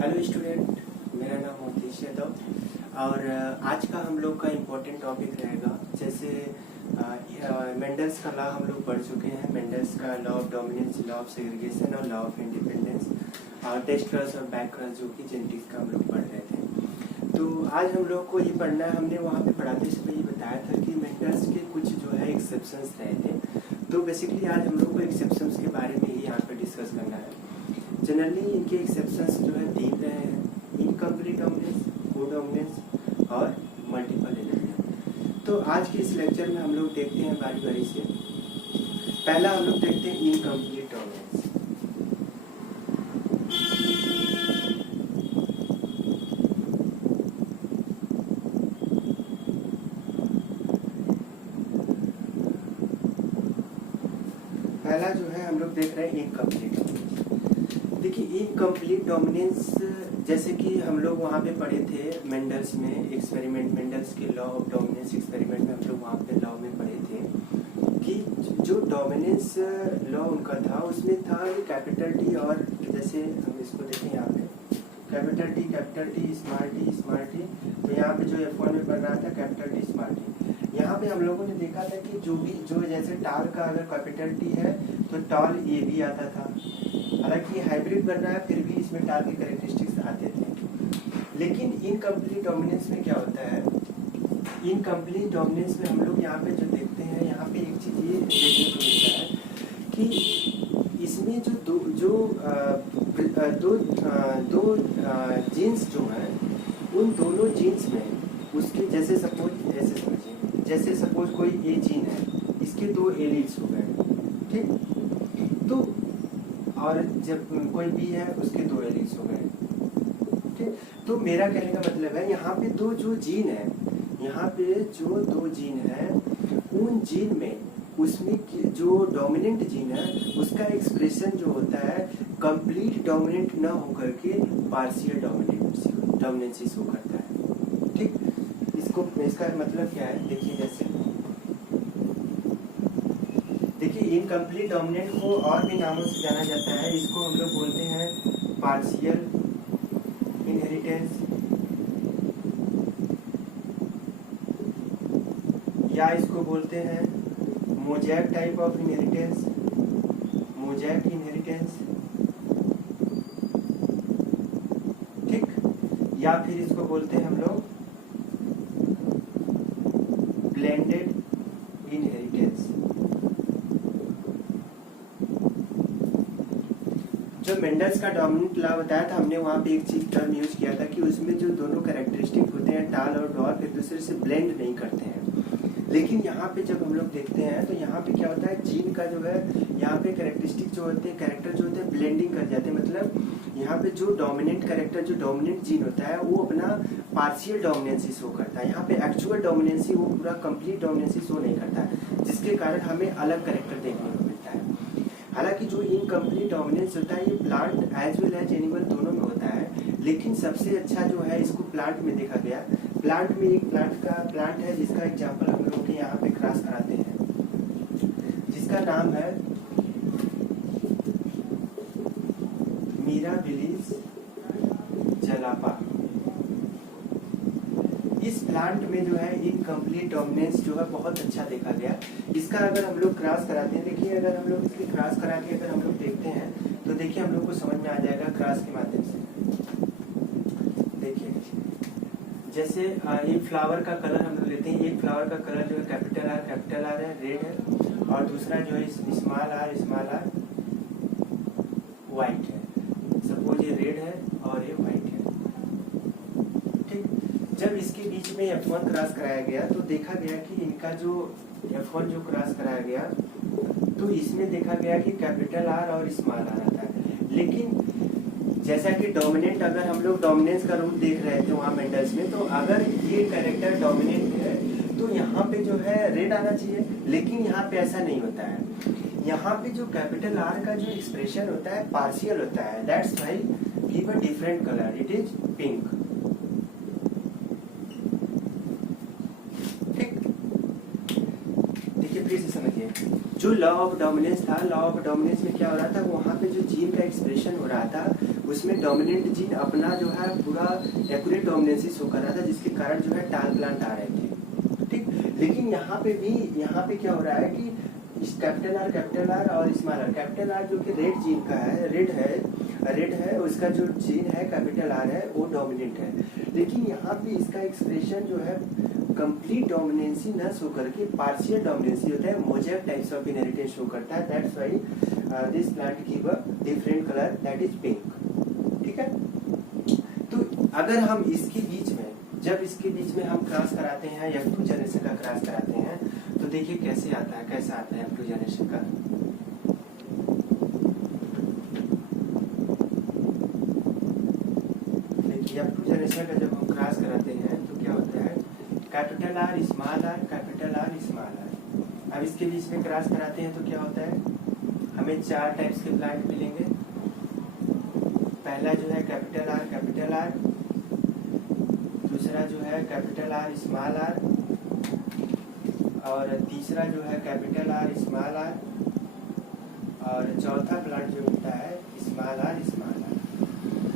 Hello student, मेरा नाम मोतीश यादव और आज का हम लोग का इम्पोर्टेंट टॉपिक रहेगा। जैसे मेंडल्स का लॉ हम लोग पढ़ चुके हैं। मेंडल्स का law of dominance, law of segregation और लॉ ऑफ इंडिपेंडेंस और टेस्ट क्रॉस और बैक क्रॉस जो कि जेनेटिक्स का हम लोग पढ़ रहे थे। तो आज हम लोग को ये पढ़ना है। हमने वहाँ पे पढ़ाते समय ये बताया था कि मेंडल्स के कुछ जो है एक्सेप्शंस रहे थे। तो बेसिकली आज हम लोग को एक्सेप्शंस के बारे में ही यहाँ पे डिस्कस करना है। जनरली इनके एक्सेप्शंस जो है 3 रहे हैं: इनकम्प्लीट डोमिनेंस, कोडोमिनेंस और मल्टीपल एलिमेंट। तो आज के इस लेक्चर में हम लोग देखते हैं बारी बारी से। पहला हम लोग देखते हैं इनकम्प्लीट डोमिनेंस। पहला जो है हम लोग देख रहे हैं इनकम्प्लीट डोमिनेंस। देखिए, इनकम्प्लीट डोमिनेंस जैसे कि हम लोग वहाँ पे पढ़े थे मेंडल्स में एक्सपेरिमेंट, मेंडल्स के लॉ ऑफ डोमिनेंस एक्सपेरिमेंट में हम लोग वहाँ पे लॉ में पढ़े थे कि जो डोमिनेंस लॉ उनका था उसमें था कैपिटल टी, और जैसे हम इसको देखें यहाँ पे कैपिटल टी, स्मॉल टी। तो यहाँ पे जो F1 में बन रहा था कैपिटल टी, स्मॉल टी। यहाँ पे हम लोगों ने देखा था कि जो जैसे टॉल का अगर कैपिटल टी है तो टॉल ए भी आता था। हालांकि हाइब्रिड बन रहा है फिर भी इसमें टॉल के कैरेक्टरिस्टिक्स आते थे। लेकिन इनकम्प्लीट डोमिनेंस में क्या होता है, इनकम्प्लीट डोमिनेंस में हम लोग यहाँ पे जो देखते हैं, यहाँ पे एक चीज ये देखने को मिलता है कि इसमें जो दो जीन्स जो हैं उन दोनों जीन्स में उसके जैसे सपोज ऐसे समझिए, जैसे सपोज कोई ए जीन है, इसके 2 एलील्स हो गए, ठीक। तो और जब कोई बी है उसके 2 एलील्स हो गए, ठीक। तो मेरा कहने का मतलब है यहाँ पे जो जीन है, यहाँ पे जो 2 जीन है उन जीन में उसमें जो डोमिनेंट जीन है उसका एक्सप्रेशन जो होता है कंप्लीट डोमिनेंट ना होकर के पार्शियल डोमिनेंसी शो करता है, ठीक। इसका मतलब क्या है, देखिए जैसे देखिए इनकम्प्लीट डोमिनेंट को और भी नामों से जाना जाता है। इसको हम लोग बोलते हैं पार्शियल इनहेरिटेंस, या इसको बोलते हैं mosaic type of inheritance, mosaic inheritance, ठीक। या फिर इसको बोलते हैं हम लोग ब्लेंडेड इनहेरिटेंस। जो मेंडल्स का डोमिनेंट लॉ बताया था हमने, वहाँ पे एक चीज टर्म यूज किया था कि उसमें जो दोनों कैरेक्टरिस्टिक होते हैं टॉल और डॉर्फ एक दूसरे से ब्लेंड नहीं करते हैं। लेकिन यहाँ पे जब हम लोग देखते हैं तो यहाँ पे क्या होता है, जीन का जो है यहाँ पे कैरेक्टरिस्टिक जो होते हैं, कैरेक्टर जो होते हैं ब्लेंडिंग कर जाते हैं। मतलब यहाँ पे जो डोमिनेंट कैरेक्टर, जो डोमिनेंट जीन होता है वो अपना पार्शियल डोमिनेंसी शो करता है। यहाँ पे एक्चुअल डोमिनेंसी वो पूरा कंप्लीट डोमिनेंसी शो नहीं करता है, जिसके कारण हमें अलग कैरेक्टर देखने को मिलता है। हालांकि जो इनकम्प्लीट डोमिनेंस होता है ये plant as well as animal दोनों में होता है, लेकिन सबसे अच्छा जो है इसको प्लांट में देखा गया। प्लांट में एक प्लांट है जिसका एग्जांपल हम लोग यहाँ पे क्रॉस कराते हैं, जिसका नाम है मिराबिलिस जलापा। इस प्लांट में जो है इनकम्प्लीट डोमिनेंस जो है बहुत अच्छा देखा गया। इसका अगर हम लोग क्रॉस कराते हैं, देखिए अगर हम लोग इसके क्रॉस करा के अगर हम लोग देखते हैं तो देखिए हम लोग को समझ में आ जाएगा क्रॉस के माध्यम से। देखिए जैसे एक फ्लावर का कलर हम लोग लेते हैं, एक फ्लावर का कलर जो है कैपिटल आर है, रेड है, और दूसरा जो है स्मॉल आर व्हाइट है। सपोज ये रेड है और ये व्हाइट है, ठीक। जब इसके बीच में F1 क्रॉस कराया गया तो देखा गया कि इनका जो F1 जो क्रॉस कराया गया तो इसमें देखा गया कि कैपिटल आर और स्मॉल आर आता है। लेकिन जैसा कि डोमिनेंट, अगर हम लोग डोमिनेंस का रूप देख रहे थे वहाँ मेंडल्स में, तो अगर ये कैरेक्टर डोमिनेंट है तो यहाँ पे जो है रेड आना चाहिए, लेकिन यहाँ पे ऐसा नहीं होता है। यहाँ पे जो कैपिटल आर का जो एक्सप्रेशन होता है पार्शियल होता है, that's why give a different colour, it is pink, ठीक। देखिए फिर से समझिए, जो लॉ ऑफ डोमिनेंस था, लॉ ऑफ डोमिनेंस में क्या हो रहा था, वहाँ पे जो जीन का एक्सप्रेशन हो रहा था उसमें डोमिनेंट जीन अपना जो है पूरा एक्यूरेट डोमिनेंसी शो कर रहा था, जिसके कारण जो है टाल प्लांट आ रहे थे, ठीक। लेकिन यहाँ पे क्या हो रहा है कि कैपिटल आर और स्मॉल आर, कैपिटल आर जो कि रेड जीन का है, रेड है, उसका जो जीन है कैपिटल आर है वो डोमिनेंट है। लेकिन यहाँ पे इसका एक्सप्रेशन जो है कंप्लीट डोमिनेंसी न शो करके पार्शियल डोमिनेंसी होता है, mosaic types of inheritance show करता है। That's why this plant give a different colour that is pink, ठीक है। तो अगर हम इसके बीच में हम क्रॉस कराते हैं, F2 जनरेशन का क्रॉस कराते हैं, तो देखिए कैसा आता है F2 जनरेशन का। देखिए F2 जनरेशन का जब हम क्रॉस कराते हैं तो क्या होता है, capital R small R, capital R small R. अब इसके बीच में क्रॉस कराते हैं तो क्या होता है, हमें 4 टाइप्स के प्लांट मिलेंगे। पहला जो है कैपिटल आर, दूसरा जो है कैपिटल आर स्मॉल आर, और तीसरा जो है कैपिटल आर स्मॉल आर, और चौथा प्लांट जो मिलता है स्मॉल आर।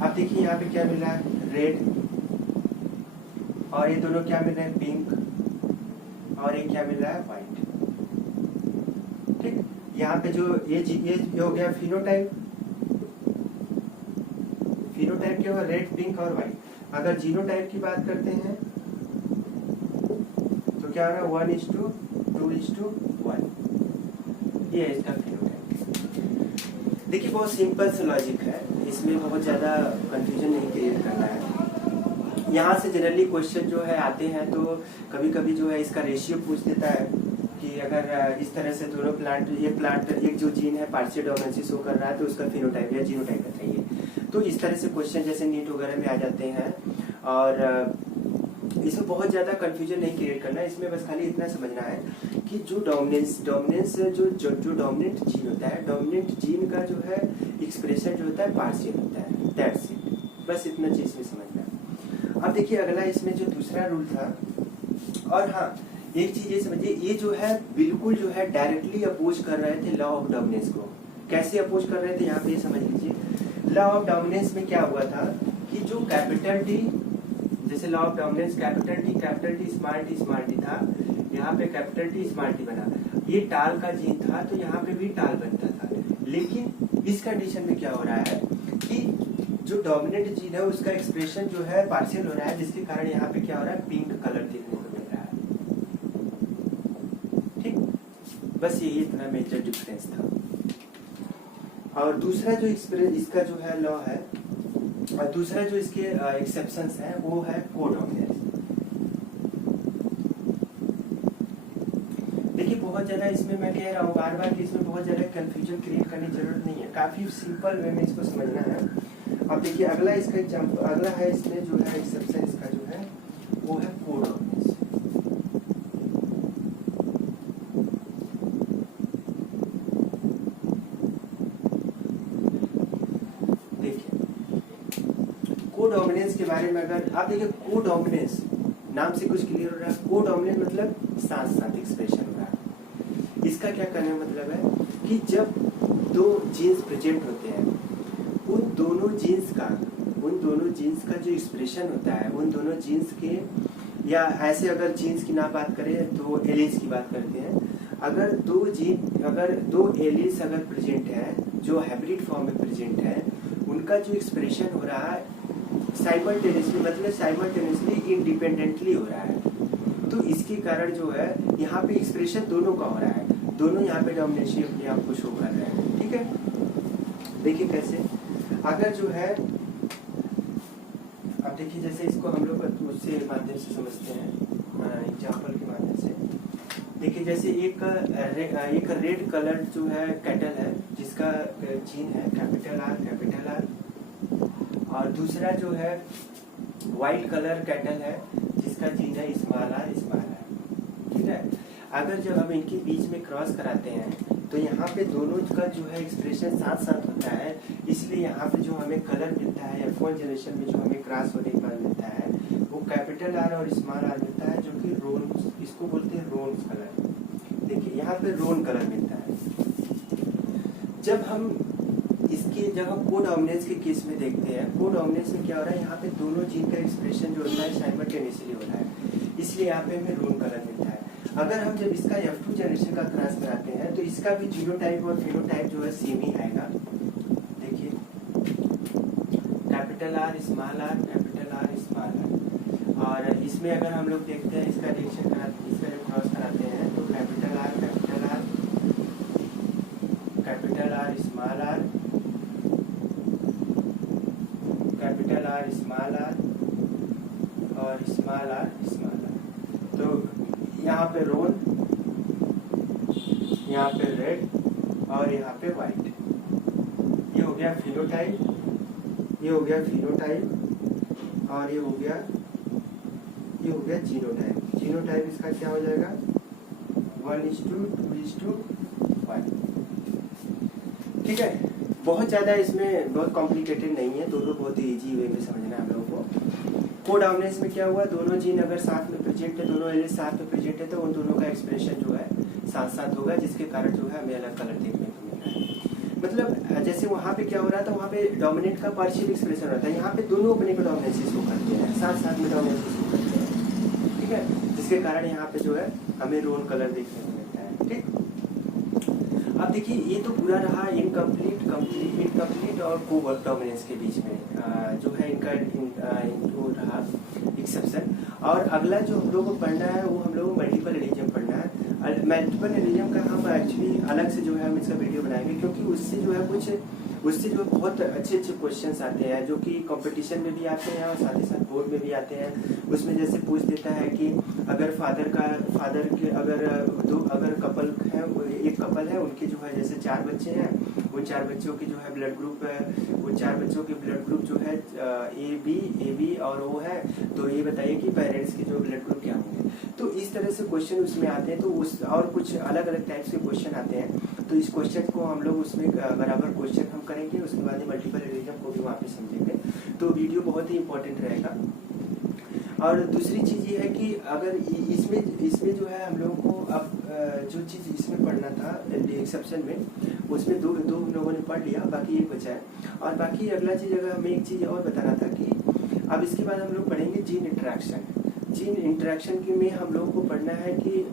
अब देखिए यहाँ पे क्या मिला है, रेड, और ये दोनों क्या मिल रहे हैं, पिंक, और ये क्या मिल रहा है, व्हाइट, ठीक। यहाँ पे जो ये हो गया फिनोटाइप क्या हुआ, रेड, पिंक और व्हाइट। अगर जीनोटाइप की बात करते हैं तो क्या हो रहा है, 1:2:1, ये है इसका फिनोटाइप। देखिए बहुत सिंपल सा लॉजिक है, इसमें बहुत ज़्यादा कंफ्यूजन नहीं क्रिएट करना है। यहाँ से जनरली क्वेश्चन जो है आते हैं तो कभी कभी जो है इसका रेशियो पूछ देता है कि अगर इस तरह से दोनों प्लांट, एक जो जीन है पार्शियल डोमिनेंसी शो कर रहा है तो उसका फिनोटाइप या जीनोटाइप बताइए। तो इस तरह से क्वेश्चन जैसे नीट वगैरह में आ जाते हैं, और इसमें बहुत ज़्यादा कंफ्यूजन नहीं क्रिएट करना है। इसमें बस खाली इतना समझना है कि जो डोमिनेंस जो डोमिनेंट जीन होता है, डोमिनेंट जीन का जो है एक्सप्रेशन जो होता है पार्शियल होता है, दैट्स इट। बस इतना चीज़ में समझना है। अब देखिए अगला इसमें जो दूसरा रूल था, और हाँ एक चीज़ ये समझिए, ये जो है बिल्कुल जो है डायरेक्टली अपोज कर रहे थे लॉ ऑफ डोमिनेंस को। कैसे अपोज कर रहे थे यहाँ पे ये समझ लीजिए। लॉ ऑफ डोमिनेंस में क्या हुआ था कि जो कैपिटल टी, जैसे law of dominance capital T small T था, यहाँ पे कैपिटल टी स्मॉल टी बना। ये टाल का जीन था तो यहाँ पे भी टाल बनता था। लेकिन इस कंडीशन में क्या हो रहा है कि जो डोमिनेंट जीन है उसका एक्सप्रेशन जो है पार्शियल हो रहा है, जिसके कारण यहाँ पे क्या हो रहा है, पिंक कलर देखने को मिल रहा है, ठीक। बस यही इतना मेजर डिफरेंस था। और दूसरा जो इसका जो है लॉ है, और दूसरा जो इसके एक्सेप्शंस है वो है कोडोमिनेंस। देखिए बहुत ज्यादा इसमें मैं कह रहा हूँ बार बार कि इसमें बहुत ज्यादा कंफ्यूजन क्रिएट करने की जरूरत नहीं है, काफी सिंपल वे में इसको समझना है। अब देखिए अगला इसका एग्जांपल, अगला है इसमें जो है एक्सेप्शन इसका जो है वो है कोडोमिनेंस। कोडोमिनेंस के बारे में अगर आप देखिए, कोडोमिनेंस नाम से कुछ क्लियर हो रहा है। कोडोमिनेंस मतलब साथ साथ एक्सप्रेशन हो रहा है। इसका क्या कहने का मतलब है कि जब दो जीन्स प्रेजेंट होते हैं, उन दोनों जीन्स का जो एक्सप्रेशन होता है, उन दोनों जीन्स के, या ऐसे अगर जीन्स की ना बात करें तो एलील्स की बात करते हैं। अगर दो एलील्स अगर प्रेजेंट है जो हाइब्रिड फॉर्म में प्रेजेंट है, उनका जो एक्सप्रेशन हो रहा है साइमल्टेनियसली, मतलब साइमल्टेनियसली इंडिपेंडेंटली हो रहा है। तो इसके कारण जो है यहाँ पे एक्सप्रेशन दोनों का हो रहा है, दोनों यहाँ पे डोमिनेंसी अपने आप को शो कर रहे हैं, ठीक है। देखिए कैसे, अगर जो है अब देखिए जैसे इसको हम लोग उससे माध्यम से समझते हैं, एग्जाम्पल के माध्यम से। देखिए जैसे एक रेड कलर जो है कैटल है जिसका जीन है कैपिटल आर, और दूसरा जो है व्हाइट कलर कैटल है जिसका जीन है स्मॉल आर, ठीक है। अगर जब हम इनके बीच में क्रॉस कराते हैं तो यहाँ पे दोनों का जो है एक्सप्रेशन साथ साथ होता है, इसलिए यहाँ पे जो हमें कलर मिलता है F1 जनरेशन में जो हमें क्रॉस होने के बाद मिलता है वो कैपिटल आर और स्मॉल आर मिलता है, जो कि रोन, इसको बोलते हैं रोन कलर। देखिए यहाँ पे रोन कलर मिलता है। जब हम इसके देखिए जब हम कोडॉमिनेंस के केस में देखते हैं, कोडॉमिनेंस में क्या हो रहा है, यहाँ पे दोनों जीन का एक्सप्रेशन जो होता है साइमल्टेनियसली हो रहा है, इसलिए यहाँ पे हमें रोन कलर मिलता है। अगर हम जब इसका F2 जनरेशन का क्रॉस कराते हैं तो इसका भी जीनोटाइप और फिनोटाइप जो है सेम ही आएगा। देखिए capital R small r, capital R small r, और इसमें अगर हम लोग देखते हैं इसका रिएक्शन इसका जब क्रॉस कराते हैं तो capital R small r, capital R small r और स्मॉल r स्मॉल r, तो यहाँ पे रोन, यहाँ पे रेड और यहाँ पे वाइट, ये हो गया फिनोटाइप, ये हो गया फिनोटाइप और ये हो गया जीनोटाइप। जीनोटाइप इसका क्या हो जाएगा 1:2:1। ठीक है, बहुत ज़्यादा इसमें बहुत कॉम्प्लिकेटेड नहीं है, दोनों बहुत ही इजी वे में समझना है हम लोगों को। कोडॉमिनेंस में क्या हुआ, दोनों जीन अगर साथ में प्रेजेंट है, दोनों एलील साथ में प्रेजेंट है, तो उन दोनों का एक्सप्रेशन जो है साथ साथ होगा, जिसके कारण जो है हमें अलग कलर देखने को मिल रहा है। मतलब जैसे वहाँ पे क्या हो रहा था, वहाँ पे डोमिनेंट का पार्शियल एक्सप्रेशन होता है, यहाँ पे दोनों अपने को डोमिनेंस शो करते हैं, साथ साथ में डोमिनेंस शो करते हैं। ठीक है, जिसके कारण यहाँ पे जो है हमें रोन कलर देखने को मिलता है। ठीक, अब देखिए ये तो पूरा रहा इनकम्प्लीट, कंप्लीट, इनकम्प्लीट और कोवर्ट डोमिनेंस के बीच में जो है इनका वो रहा एक्सेप्शन। और अगला जो हम लोग को पढ़ना है वो हम लोग को मल्टीपल एलिजम पढ़ना है। मल्टीपल एलिजम का हम एक्चुअली अलग से जो है हम इसका वीडियो बनाएंगे, क्योंकि उससे जो है बहुत अच्छे क्वेश्चंस आते हैं जो कि कंपटीशन में भी आते हैं और साथ ही साथ बोर्ड में भी आते हैं। उसमें जैसे पूछ देता है कि अगर फादर के अगर कपल है, एक कपल है, उनके जो है जैसे 4 बच्चे हैं, उन 4 बच्चों की जो है ब्लड ग्रुप है, उन 4 बच्चों के ब्लड ग्रुप जो है ए बी और ओ है, तो ये बताइए कि पेरेंट्स के जो ब्लड ग्रुप क्या होंगे। तो इस तरह से क्वेश्चन उसमें आते हैं, तो उस और कुछ अलग अलग टाइप्स के क्वेश्चन आते हैं, तो इस क्वेश्चन को हम लोग उसमें बराबर क्वेश्चन हम करेंगे, उसके बाद मल्टीपल एलिजम को भी वहाँ पे समझेंगे। तो वीडियो बहुत ही इंपॉर्टेंट रहेगा। और दूसरी चीज़ ये है कि अगर इसमें जो है हम लोगों को अब जो चीज़ इसमें पढ़ना था एक्सेप्शन में, उसमें दो लोगों ने पढ़ लिया, बाकी एक बचा है। और बाकी अगला चीज़ अगर हमें एक चीज़ और बताना था कि अब इसके बाद हम लोग पढ़ेंगे जीन इंटरेक्शन। जीन इंटरेक्शन के में हम लोगों को पढ़ना है कि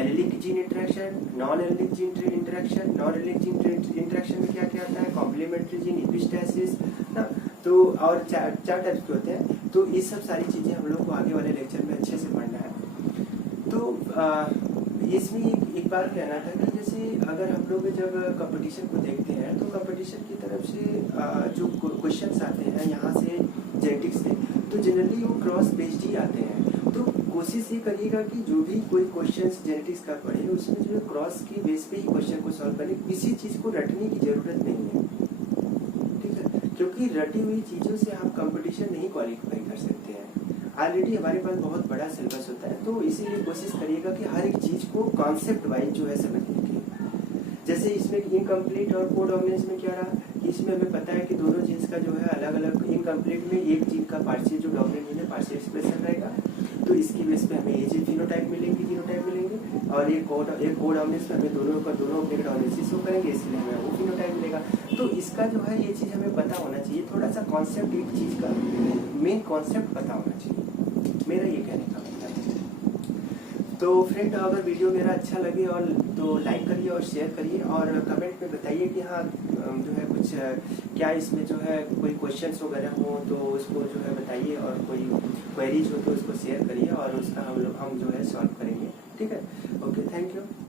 allylic gene interaction, non allylic gene interaction. Non allylic gene interaction में क्या क्या आता है, कॉम्प्लीमेंट्री जीन, एपिस्टेसिस ना, तो और चार टाइप्स के होते हैं। तो ये सब सारी चीज़ें हम लोग को आगे वाले लेक्चर में अच्छे से पढ़ना है। तो इसमें एक बार कहना था कि जैसे अगर हम लोग जब कंपटीशन को देखते हैं तो कंपटीशन की तरफ से जो क्वेश्चंस आते हैं यहाँ से जेनेटिक्स से, तो जनरली वो क्रॉस बेस्ड ही आते हैं। तो कोशिश ये करिएगा कि जो भी कोई क्वेश्चंस जेनेटिक्स का पढ़े उसमें जो क्रॉस की बेस पे ही क्वेश्चन को सॉल्व करें, किसी चीज़ को रटने की जरूरत नहीं है। ठीक है, क्योंकि रटी हुई चीज़ों से आप कंपटीशन नहीं क्वालिफाई कर सकते हैं। ऑलरेडी हमारे पास बहुत बड़ा सिलेबस होता है, तो इसीलिए कोशिश करिएगा कि हर एक चीज़ को कॉन्सेप्ट वाइज जो है समझने की। जैसे इसमें इनकम्प्लीट और कोडॉमिनेंस में क्या रहा कि इसमें हमें पता है कि दोनों जीन्स का जो है अलग अलग, इनकम्प्लीट में एक जीन का पार्शियल जो डोमिनेंट जीन है पार्शियल एक्सप्रेशन रहेगा, तो इसकी बेस पे हमें ये फिनोटाइप मिलेंगे, और एक कोडॉमिनेंस में हमें दोनों अपने डोमिनेंस शो करेंगे, इसलिए हमें वो फिनोटाइप मिलेगा। तो इसका जो है ये चीज़ हमें पता होना चाहिए, थोड़ा सा कॉन्सेप्ट, एक चीज़ का मेन कॉन्सेप्ट पता होना चाहिए, मेरा ये कहने का मतलब है। तो फ्रेंड अगर वीडियो मेरा अच्छा लगे और तो लाइक करिए और शेयर करिए, और कमेंट में बताइए कि हाँ जो है कुछ क्या इसमें जो है कोई क्वेश्चंस वगैरह हो तो उसको जो है बताइए, और कोई क्वेरीज हो तो उसको शेयर करिए, और उसका हम जो है सॉल्व करेंगे। ठीक है, ओके, थैंक यू।